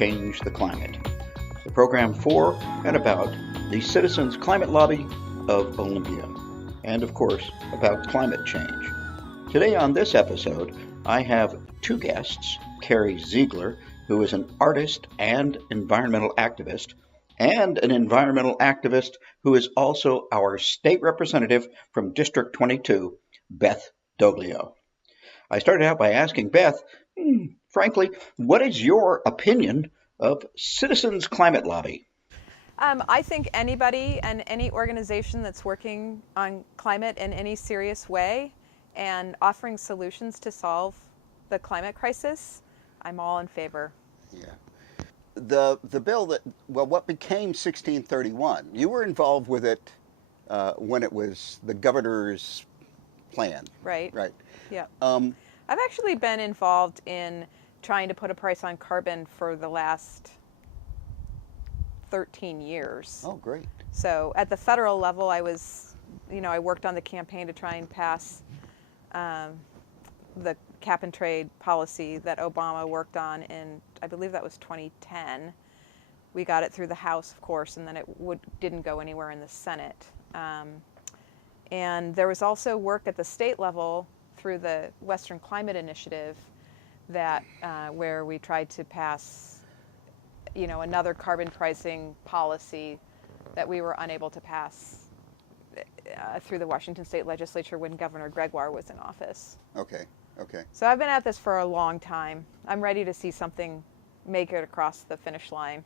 Change the Climate, the program for and about the Citizens Climate Lobby of Olympia, and of course, about climate change. Today on this episode, I have two guests, Carrie Ziegler, who is an artist and environmental activist, and an environmental activist who is also our state representative from District 22, Beth Doglio. I started out by asking Beth, frankly, what is your opinion of Citizens Climate Lobby? I think anybody and any organization that's working on climate in any serious way and offering solutions to solve the climate crisis, I'm all in favor. Yeah. The bill what became 1631, you were involved with it when it was the governor's plan. Right. Right. Yeah. I've actually been involved in trying to put a price on carbon for the last 13 years. Oh, great. So at the federal level, I worked on the campaign to try and pass the cap and trade policy that Obama worked on in, I believe that was 2010. We got it through the House, of course, and then it didn't go anywhere in the Senate. And there was also work at the state level through the Western Climate Initiative that where we tried to pass, another carbon pricing policy that we were unable to pass through the Washington State Legislature when Governor Gregoire was in office. Okay. So I've been at this for a long time. I'm ready to see something make it across the finish line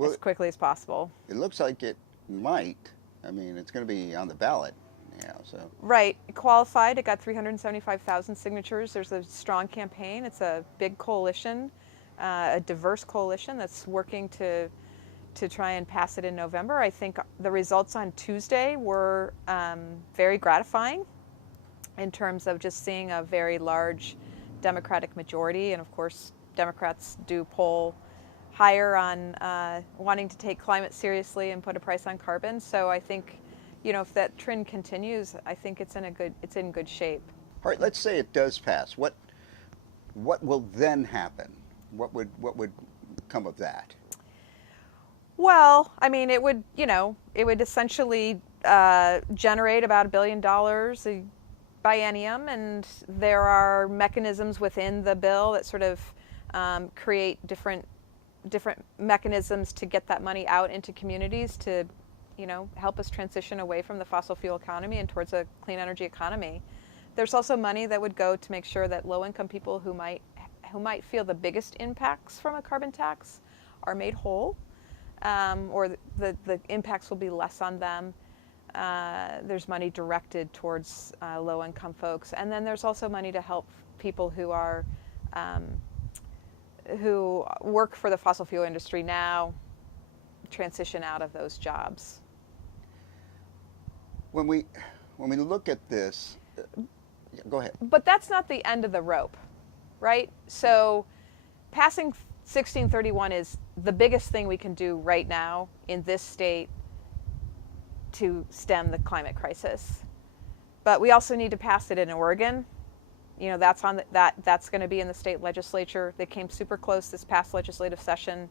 as quickly as possible. It looks like it might. I mean, it's going to be on the ballot. Yeah, so. Right. It qualified. It got 375,000 signatures. There's a strong campaign. It's a big coalition, a diverse coalition that's working to try and pass it in November. I think the results on Tuesday were very gratifying in terms of just seeing a very large Democratic majority. And of course, Democrats do poll higher on wanting to take climate seriously and put a price on carbon. So I think, if that trend continues, I think it's in good shape. All right, let's say it does pass. What will then happen? What would come of that? Well, I mean, it would essentially generate about $1 billion a biennium, and there are mechanisms within the bill that sort of create different mechanisms to get that money out into communities to help us transition away from the fossil fuel economy and towards a clean energy economy. There's also money that would go to make sure that low-income people who might feel the biggest impacts from a carbon tax are made whole, or the impacts will be less on them. There's money directed towards low-income folks, and then there's also money to help people who work for the fossil fuel industry now transition out of those jobs. When we look at this, go ahead. But that's not the end of the rope, right? So passing 1631 is the biggest thing we can do right now in this state to stem the climate crisis. But we also need to pass it in Oregon. That's going to be in the state legislature. They came super close this past legislative session.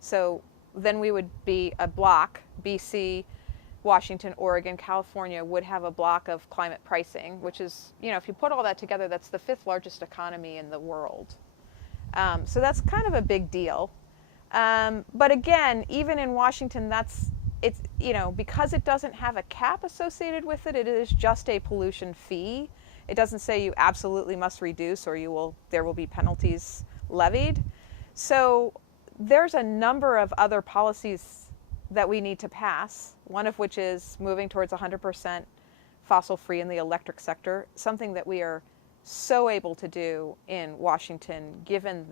So then we would be a block. BC, Washington, Oregon, California would have a block of climate pricing, which is, if you put all that together, that's the 5th largest economy in the world. So that's kind of a big deal. But again, even in Washington, because it doesn't have a cap associated with it, it is just a pollution fee. It doesn't say you absolutely must reduce or there will be penalties levied. So there's a number of other policies that we need to pass, one of which is moving towards 100% fossil-free in the electric sector, something that we are so able to do in Washington, given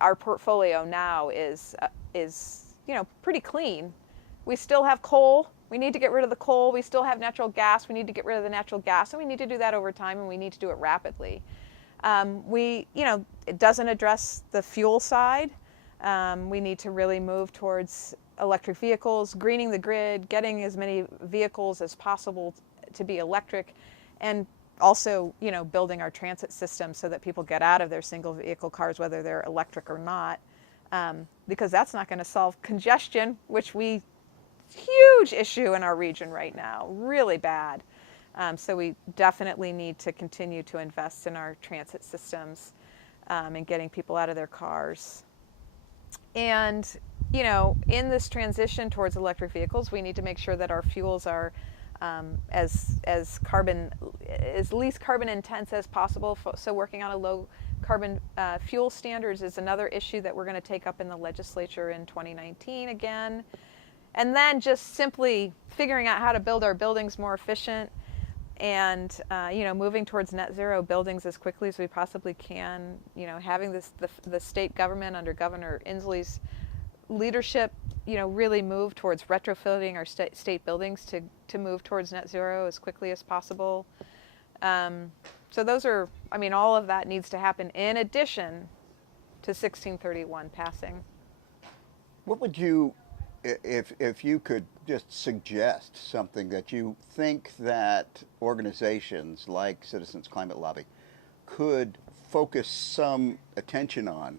our portfolio now is pretty clean. We still have coal. We need to get rid of the coal. We still have natural gas. We need to get rid of the natural gas, and we need to do that over time, and we need to do it rapidly. It doesn't address the fuel side. We need to really move towards electric vehicles, greening the grid, getting as many vehicles as possible to be electric, and Also, building our transit system so that people get out of their single vehicle cars, whether they're electric or not, because that's not going to solve congestion, which huge issue in our region right now, really bad. So we definitely need to continue to invest in our transit systems and getting people out of their cars. And, in this transition towards electric vehicles, we need to make sure that our fuels are as least carbon intense as possible. So working on a low carbon fuel standards is another issue that we're going to take up in the legislature in 2019 again. And then just simply figuring out how to build our buildings more efficient and, moving towards net zero buildings as quickly as we possibly can, having the state government under Governor Inslee's leadership, really move towards retrofitting our state buildings to move towards net zero as quickly as possible. So those are, all of that needs to happen in addition to 1631 passing. What would you, if you could just suggest something that you think that organizations like Citizens Climate Lobby could focus some attention on?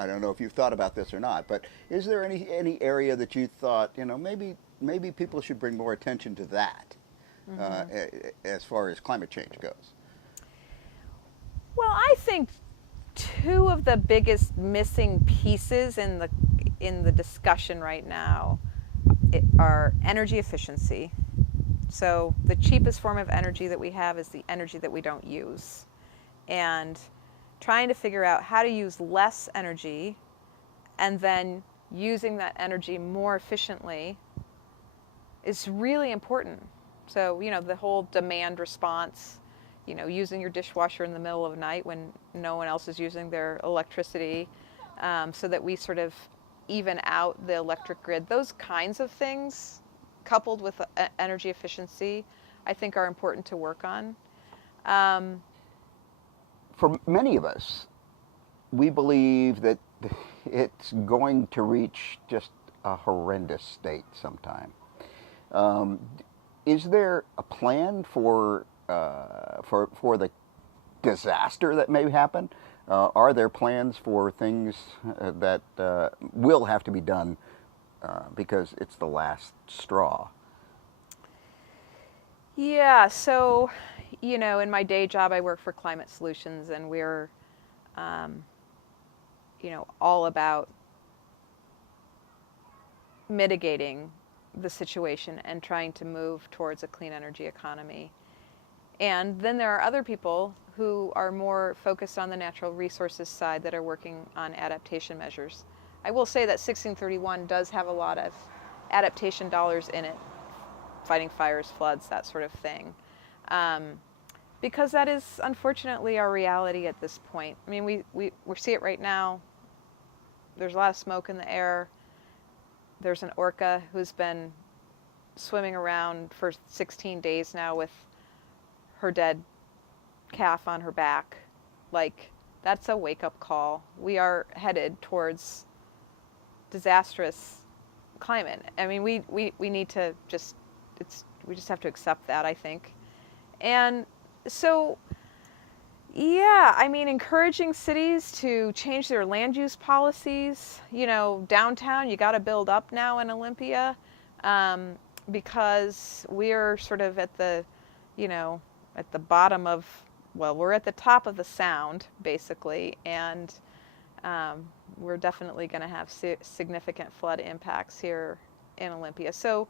I don't know if you've thought about this or not, but is there any area that you thought, maybe people should bring more attention to that as far as climate change goes? Well, I think two of the biggest missing pieces in the discussion right now are energy efficiency. So the cheapest form of energy that we have is the energy that we don't use. And trying to figure out how to use less energy and then using that energy more efficiently is really important. So, the whole demand response, using your dishwasher in the middle of the night when no one else is using their electricity, so that we sort of even out the electric grid. Those kinds of things, coupled with energy efficiency, I think are important to work on. For many of us, we believe that it's going to reach just a horrendous state sometime. Is there a plan for the disaster that may happen? Are there plans for things that will have to be done because it's the last straw? Yeah, so, in my day job, I work for Climate Solutions, and we're, all about mitigating the situation and trying to move towards a clean energy economy. And then there are other people who are more focused on the natural resources side that are working on adaptation measures. I will say that 1631 does have a lot of adaptation dollars in it, fighting fires, floods, that sort of thing. Because that is unfortunately our reality at this point. We see it right now. There's a lot of smoke in the air. There's an orca who's been swimming around for 16 days now with her dead calf on her back. That's a wake-up call. We are headed towards disastrous climate. We need to we just have to accept that, I think. And so, yeah, encouraging cities to change their land use policies. Downtown, you got to build up now in Olympia, because we're sort of at the bottom of, we're at the top of the sound, basically, and we're definitely going to have significant flood impacts here in Olympia. So,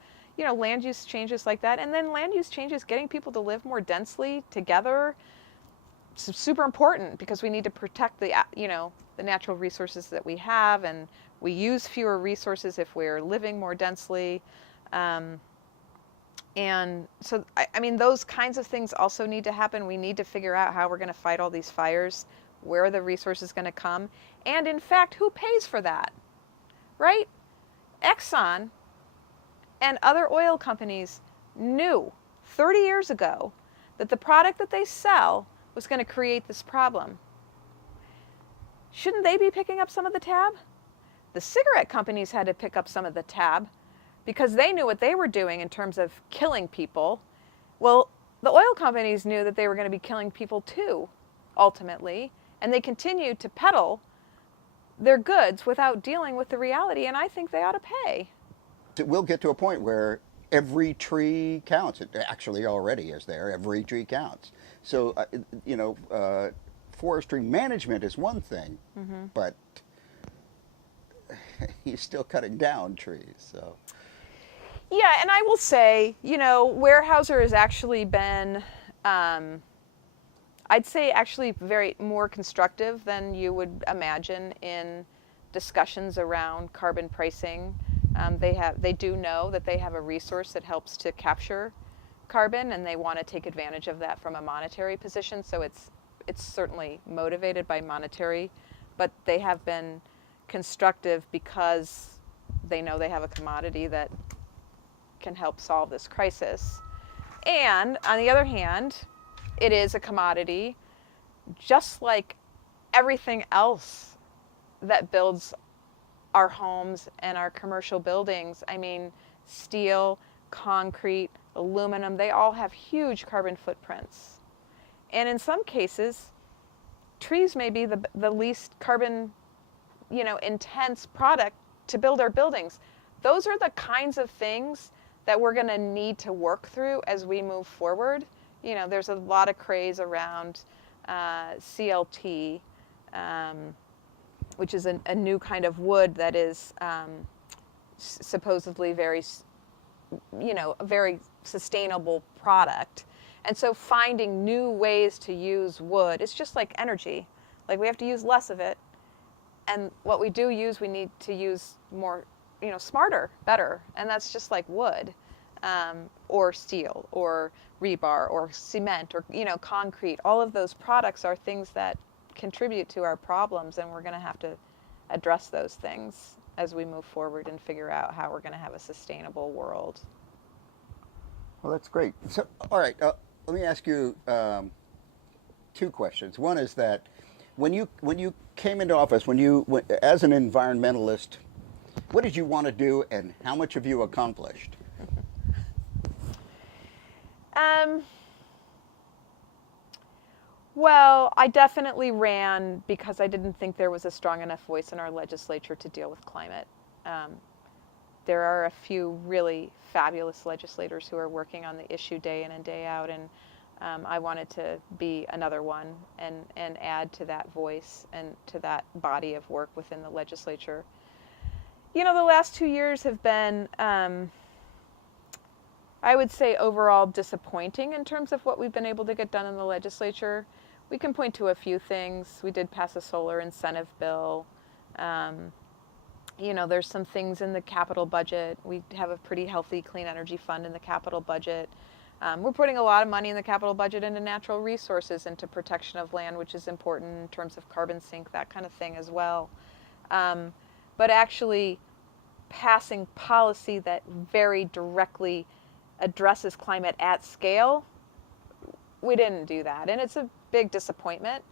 land use changes like that, and then land use changes, getting people to live more densely together, super important, because we need to protect the natural resources that we have, and we use fewer resources if we're living more densely. And so, those kinds of things also need to happen. We need to figure out how we're going to fight all these fires, where are the resources going to come, and in fact, who pays for that, right? Exxon and other oil companies knew 30 years ago that the product that they sell was going to create this problem. Shouldn't they be picking up some of the tab? The cigarette companies had to pick up some of the tab because they knew what they were doing in terms of killing people. Well, the oil companies knew that they were going to be killing people too, ultimately, and they continued to peddle their goods without dealing with the reality, and I think they ought to pay. It will get to a point where every tree counts. It actually already is there. Every tree counts. So, forestry management is one thing, but he's still cutting down trees. So, Yeah, and I will say, Weyerhaeuser has actually been, I'd say, actually very more constructive than you would imagine in discussions around carbon pricing. They do know that they have a resource that helps to capture carbon, and they want to take advantage of that from a monetary position. So it's certainly motivated by monetary, but they have been constructive because they know they have a commodity that can help solve this crisis. And on the other hand, it is a commodity just like everything else that builds our homes and our commercial buildings. I mean, steel, concrete, aluminum, they all have huge carbon footprints. And in some cases, trees may be the least carbon, intense product to build our buildings. Those are the kinds of things that we're going to need to work through as we move forward. There's a lot of craze around CLT, which is a new kind of wood that is supposedly a very sustainable product. And so finding new ways to use wood, it's just like energy. Like, we have to use less of it. And what we do use, we need to use more, smarter, better. And that's just like wood, or steel, or rebar, or cement, or, concrete. All of those products are things that contribute to our problems, and we're going to have to address those things as we move forward and figure out how we're going to have a sustainable world. well, that's great. So, all right, let me ask you two questions. One is that when you came into office, as an environmentalist, what did you want to do, and how much have you accomplished? Well, I definitely ran because I didn't think there was a strong enough voice in our legislature to deal with climate. There are a few really fabulous legislators who are working on the issue day in and day out, and I wanted to be another one and add to that voice and to that body of work within the legislature. The last 2 years have been, I would say, overall disappointing in terms of what we've been able to get done in the legislature. We can point to a few things. We did pass a solar incentive bill. There's some things in the capital budget. We have a pretty healthy clean energy fund in the capital budget. We're putting a lot of money in the capital budget into natural resources, into protection of land, which is important in terms of carbon sink, that kind of thing as well. But actually passing policy that very directly addresses climate at scale, we didn't do that. And it's a big disappointment.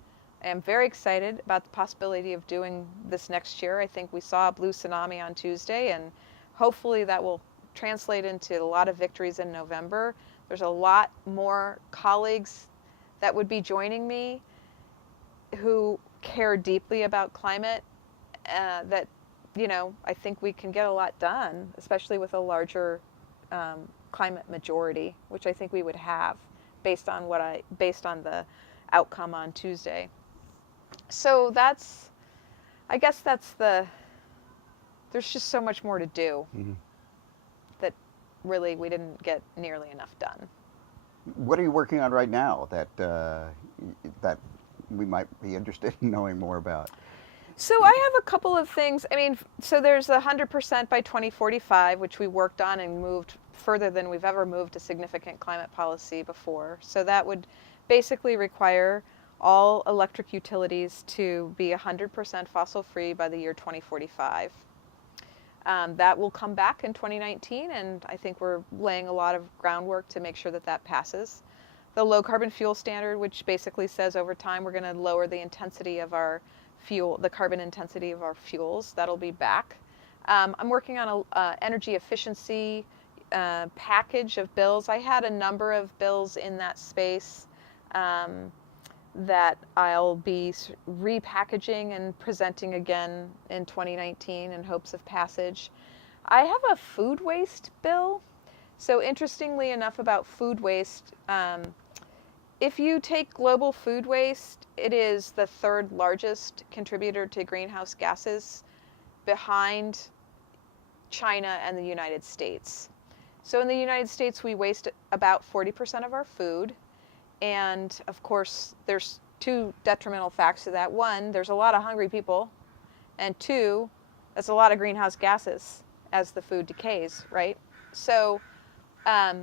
I'm very excited about the possibility of doing this next year. I think we saw a blue tsunami on Tuesday, and hopefully that will translate into a lot of victories in November. There's a lot more colleagues that would be joining me who care deeply about climate, that, I think we can get a lot done, especially with a larger climate majority, which I think we would have based on the outcome on Tuesday. So I guess there's just so much more to do that really we didn't get nearly enough done. What are you working on right now that we might be interested in knowing more about? So I have a couple of things. So there's 100% by 2045, which we worked on and moved further than we've ever moved a significant climate policy before. So that would basically require all electric utilities to be 100% fossil free by the year 2045. That will come back in 2019, and I think we're laying a lot of groundwork to make sure that passes. The low carbon fuel standard, which basically says over time we're going to lower the intensity of our fuel, the carbon intensity of our fuels, that'll be back. I'm working on a energy efficiency package of bills. I had a number of bills in that space that I'll be repackaging and presenting again in 2019 in hopes of passage. I have a food waste bill. So interestingly enough about food waste, if you take global food waste, it is the third largest contributor to greenhouse gases behind China and the United States. So in the United States, we waste about 40% of our food. And of course, there's two detrimental facts to that. One, there's a lot of hungry people. And two, that's a lot of greenhouse gases as the food decays, right? So I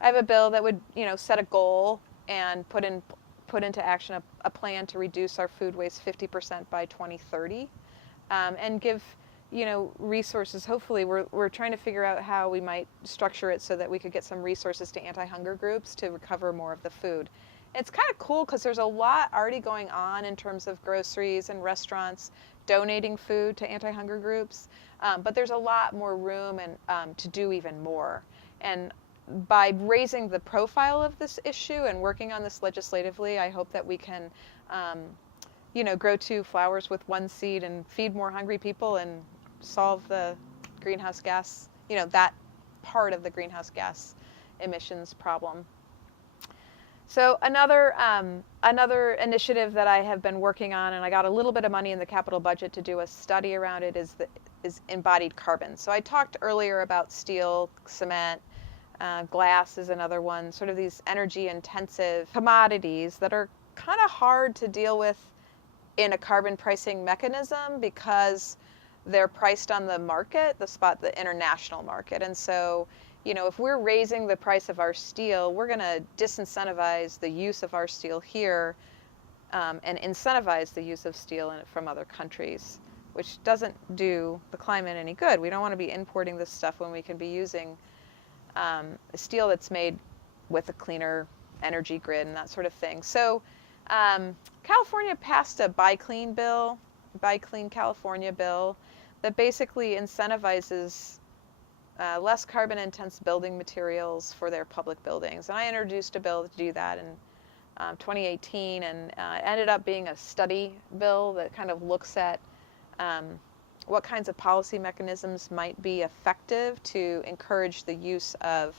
have a bill that would, set a goal and put into action a plan to reduce our food waste 50% by 2030, and give, resources. Hopefully, we're trying to figure out how we might structure it so that we could get some resources to anti-hunger groups to recover more of the food. It's kind of cool because there's a lot already going on in terms of groceries and restaurants donating food to anti-hunger groups, but there's a lot more room and to do even more. And by raising the profile of this issue and working on this legislatively, I hope that we can, grow two flowers with one seed and feed more hungry people and solve the greenhouse gas, that part of the greenhouse gas emissions problem. So another initiative that I have been working on, and I got a little bit of money in the capital budget to do a study around it, is embodied carbon. So I talked earlier about steel, cement, glass is another one, sort of these energy intensive commodities that are kind of hard to deal with in a carbon pricing mechanism because they're priced on the market, the international market. And so, if we're raising the price of our steel, we're going to disincentivize the use of our steel here, and incentivize the use of steel from other countries, which doesn't do the climate any good. We don't want to be importing this stuff when we can be using steel that's made with a cleaner energy grid and that sort of thing. So California passed a Buy Clean California bill that basically incentivizes less carbon intense building materials for their public buildings. And I introduced a bill to do that in 2018, and it ended up being a study bill that kind of looks at what kinds of policy mechanisms might be effective to encourage the use of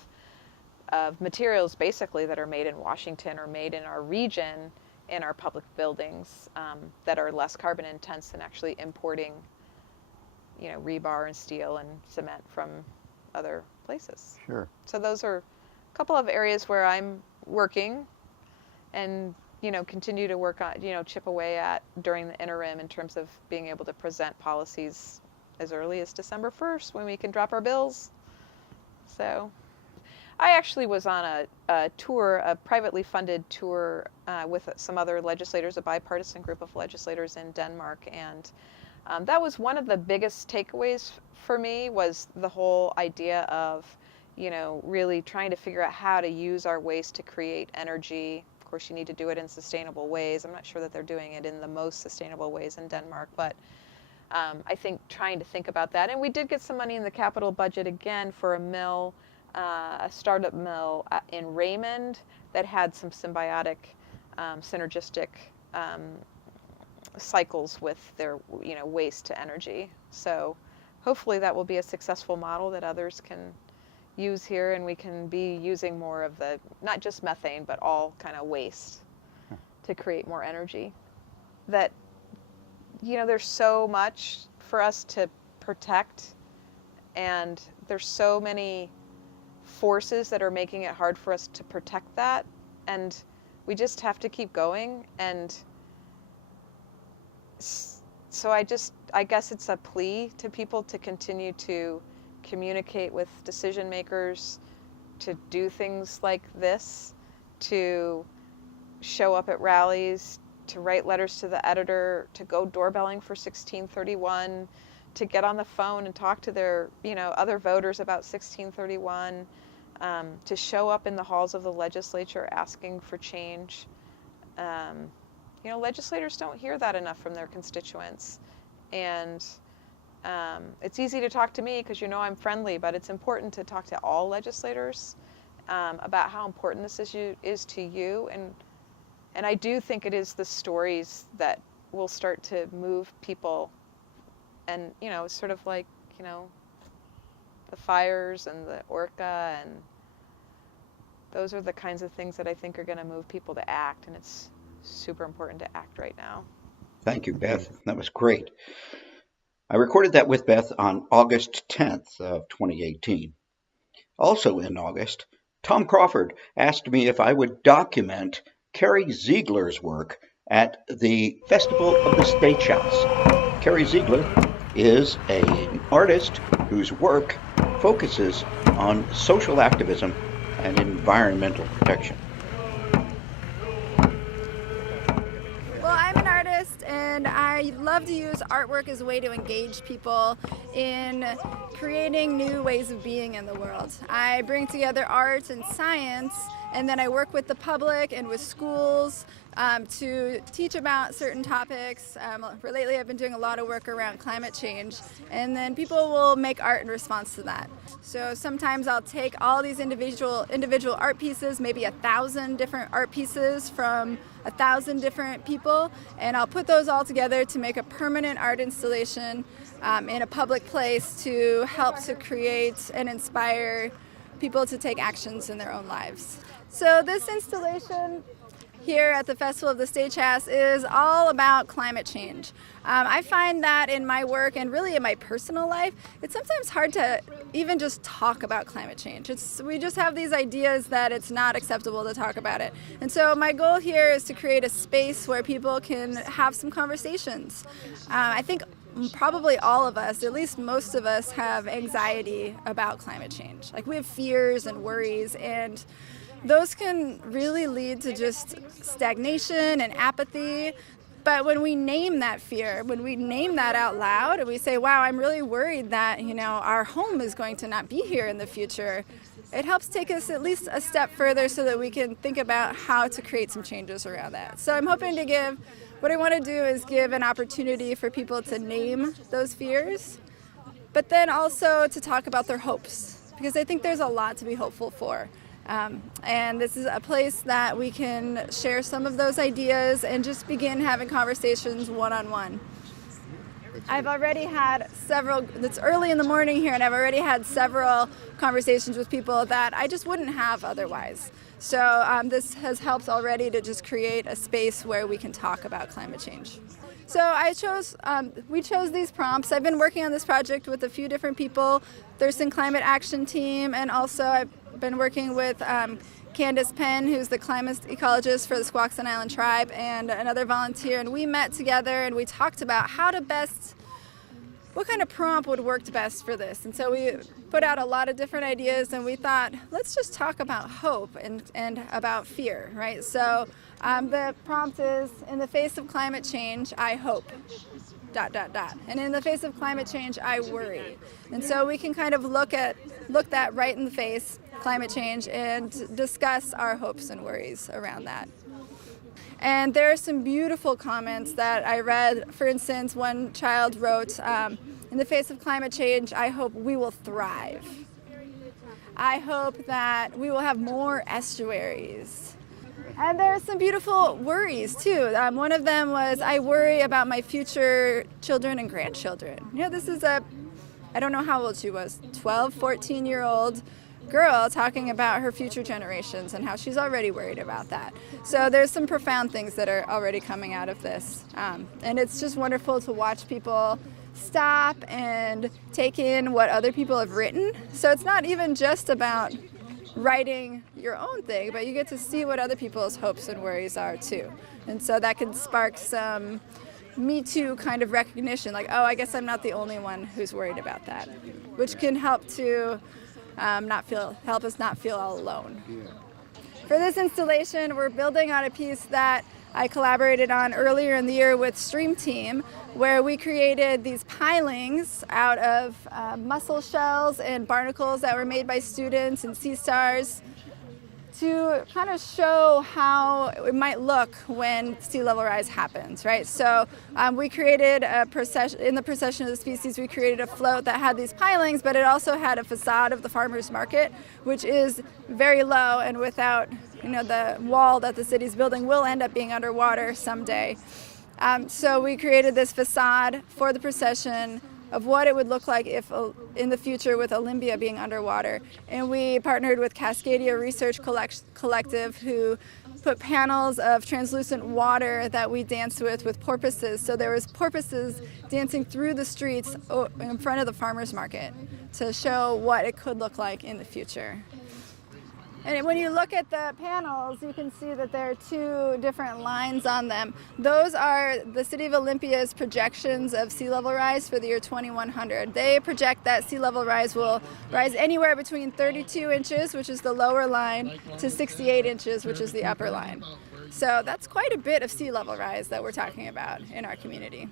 materials basically that are made in Washington or made in our region in our public buildings, that are less carbon intense than actually importing, rebar and steel and cement from other places. Sure. So those are a couple of areas where I'm working and continue to work on, chip away at during the interim in terms of being able to present policies as early as December 1st when we can drop our bills. So I actually was on a tour, a privately funded tour with some other legislators, a bipartisan group of legislators in Denmark, and that was one of the biggest takeaways for me, was the whole idea of, really trying to figure out how to use our waste to create energy. Of course, you need to do it in sustainable ways. I'm not sure that they're doing it in the most sustainable ways in Denmark, but I think trying to think about that. And we did get some money in the capital budget again for a mill, a startup mill in Raymond that had some symbiotic, synergistic cycles with their, waste to energy. So hopefully that will be a successful model that others can use here, and we can be using more of the, not just methane, but all kind of waste to create more energy. That, there's so much for us to protect, and there's so many forces that are making it hard for us to protect that, and we just have to keep going. And so I guess it's a plea to people to continue to communicate with decision makers, to do things like this, to show up at rallies, to write letters to the editor, to go doorbelling for 1631, to get on the phone and talk to their, other voters about 1631, to show up in the halls of the legislature asking for change. Legislators don't hear that enough from their constituents. And It's easy to talk to me because you know I'm friendly, but it's important to talk to all legislators about how important this issue is to you. And I do think it is the stories that will start to move people. And, you know, sort of like, you know, the fires and the orca, and those are the kinds of things that I think are going to move people to act. And it's super important to act right now. Thank you, Beth. That was great. I recorded that with Beth on August 10th of 2018. Also in August, Tom Crawford asked me if I would document Carrie Ziegler's work at the Festival of the Stage House. Carrie Ziegler is an artist whose work focuses on social activism and environmental protection. And I love to use artwork as a way to engage people in creating new ways of being in the world. I bring together art and science, and then I work with the public and with schools to teach about certain topics. Lately I've been doing a lot of work around climate change, and then people will make art in response to that. So sometimes I'll take all these individual art pieces, maybe 1,000 different art pieces from 1,000 different people, and I'll put those all together to make a permanent art installation in a public place to help to create and inspire people to take actions in their own lives. So this installation here at the Festival of the Stage House is all about climate change. I find that in my work and really in my personal life, it's sometimes hard to even just talk about climate change. We just have these ideas that it's not acceptable to talk about it. And so my goal here is to create a space where people can have some conversations. I think probably all of us, at least most of us, have anxiety about climate change. Like, we have fears and worries, and those can really lead to just stagnation and apathy. But when we name that fear, when we name that out loud, and we say, wow, I'm really worried that, you know, our home is going to not be here in the future, it helps take us at least a step further so that we can think about how to create some changes around that. So I'm hoping to what I want to do is give an opportunity for people to name those fears, but then also to talk about their hopes, because I think there's a lot to be hopeful for. And this is a place that we can share some of those ideas and just begin having conversations one-on-one. I've already had it's early in the morning here, and I've already had several conversations with people that I just wouldn't have otherwise. So this has helped already to just create a space where we can talk about climate change. So we chose these prompts. I've been working on this project with a few different people, Thurston Climate Action Team, and also I've been working with Candace Penn, who's the climate ecologist for the Squaxin Island Tribe, and another volunteer, and we met together and we talked about what kind of prompt would work best for this. And so we put out a lot of different ideas, and we thought, let's just talk about hope and about fear, right? So the prompt is, in the face of climate change, I hope, ... And in the face of climate change, I worry. And so we can kind of look that right in the face, climate change, and discuss our hopes and worries around that. And there are some beautiful comments that I read. For instance, one child wrote, in the face of climate change, I hope we will thrive. I hope that we will have more estuaries. And there are some beautiful worries too. One of them was, I worry about my future children and grandchildren. You know, this is I don't know how old she was, 12, 14-year-old girl talking about her future generations and how she's already worried about that. So there's some profound things that are already coming out of this. And it's just wonderful to watch people stop and take in what other people have written. So it's not even just about writing your own thing, but you get to see what other people's hopes and worries are too. And so that can spark some Me Too kind of recognition, like, oh, I guess I'm not the only one who's worried about that, which can help to help us not feel all alone. For this installation, we're building on a piece that I collaborated on earlier in the year with Stream Team, where we created these pilings out of mussel shells and barnacles that were made by students and sea stars to kind of show how it might look when sea level rise happens, right? So we created a procession, in the procession of the species, we created a float that had these pilings, but it also had a facade of the farmer's market, which is very low, and without, the wall that the city's building will end up being underwater someday. So we created this facade for the procession of what it would look like if in the future with Olympia being underwater. And we partnered with Cascadia Research Collective, who put panels of translucent water that we danced with porpoises. So there was porpoises dancing through the streets in front of the farmer's market to show what it could look like in the future. And when you look at the panels, you can see that there are two different lines on them. Those are the City of Olympia's projections of sea level rise for the year 2100. They project that sea level rise will rise anywhere between 32 inches, which is the lower line, to 68 inches, which is the upper line. So that's quite a bit of sea level rise that we're talking about in our community.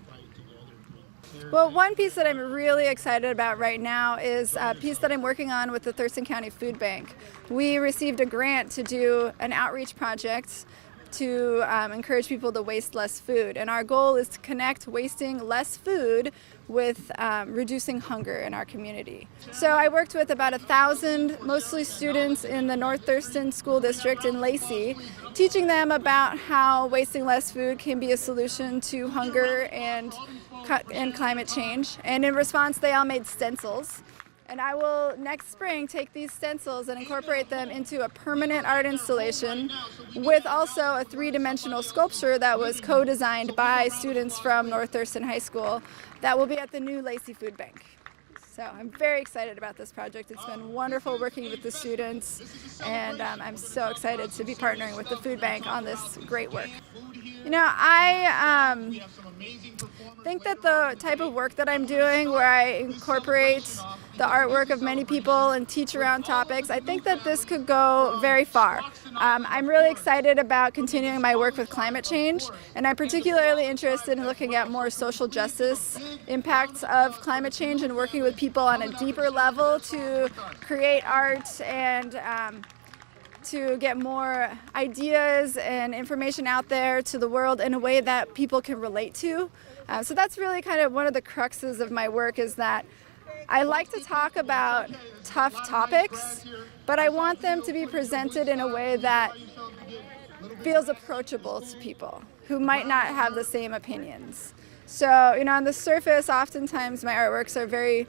Well, one piece that I'm really excited about right now is a piece that I'm working on with the Thurston County Food Bank. We received a grant to do an outreach project to encourage people to waste less food. And our goal is to connect wasting less food with reducing hunger in our community. So I worked with about 1,000, mostly students in the North Thurston School District in Lacey, teaching them about how wasting less food can be a solution to hunger and climate change. And in response, they all made stencils. And I will next spring take these stencils and incorporate them into a permanent art installation with also a three-dimensional sculpture that was co-designed by students from North Thurston High School that will be at the new Lacey Food Bank. So I'm very excited about this project. It's been wonderful working with the students, and I'm so excited to be partnering with the food bank on this great work. I think that the type of work that I'm doing, where I incorporate the artwork of many people and teach around topics, I think that this could go very far. I'm really excited about continuing my work with climate change, and I'm particularly interested in looking at more social justice impacts of climate change and working with people on a deeper level to create art and to get more ideas and information out there to the world in a way that people can relate to. So that's really kind of one of the cruxes of my work, is that I like to talk about tough topics, but I want them to be presented in a way that feels approachable to people who might not have the same opinions. So, on the surface, oftentimes my artworks are very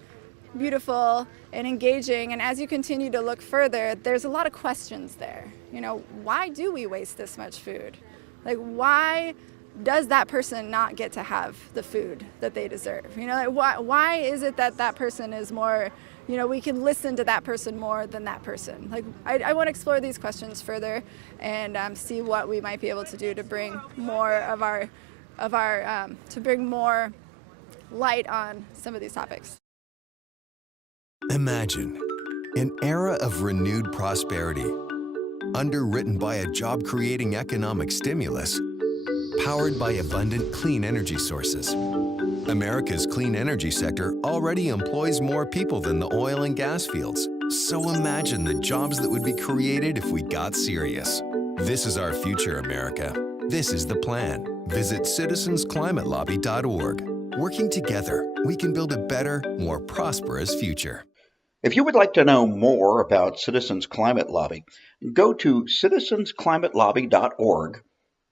beautiful and engaging, and as you continue to look further, there's a lot of questions there. Why do we waste this much food? Like, why does that person not get to have the food that they deserve? Why is it that that person is more, we can listen to that person more than that person? Like, I want to explore these questions further and see what we might be able to do to bring more to bring more light on some of these topics. Imagine an era of renewed prosperity, underwritten by a job-creating economic stimulus, powered by abundant clean energy sources. America's clean energy sector already employs more people than the oil and gas fields. So imagine the jobs that would be created if we got serious. This is our future, America. This is the plan. Visit citizensclimatelobby.org. Working together, we can build a better, more prosperous future. If you would like to know more about Citizens Climate Lobby, go to citizensclimatelobby.org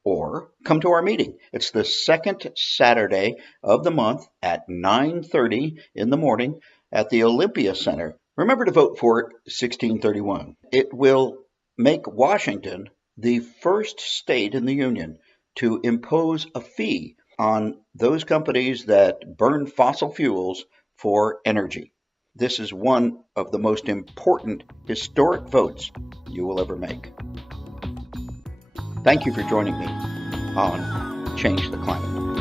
or come to our meeting. It's the second Saturday of the month at 9:30 in the morning at the Olympia Center. Remember to vote for 1631. It will make Washington the first state in the Union to impose a fee on those companies that burn fossil fuels for energy. This is one of the most important historic votes you will ever make. Thank you for joining me on Change the Climate.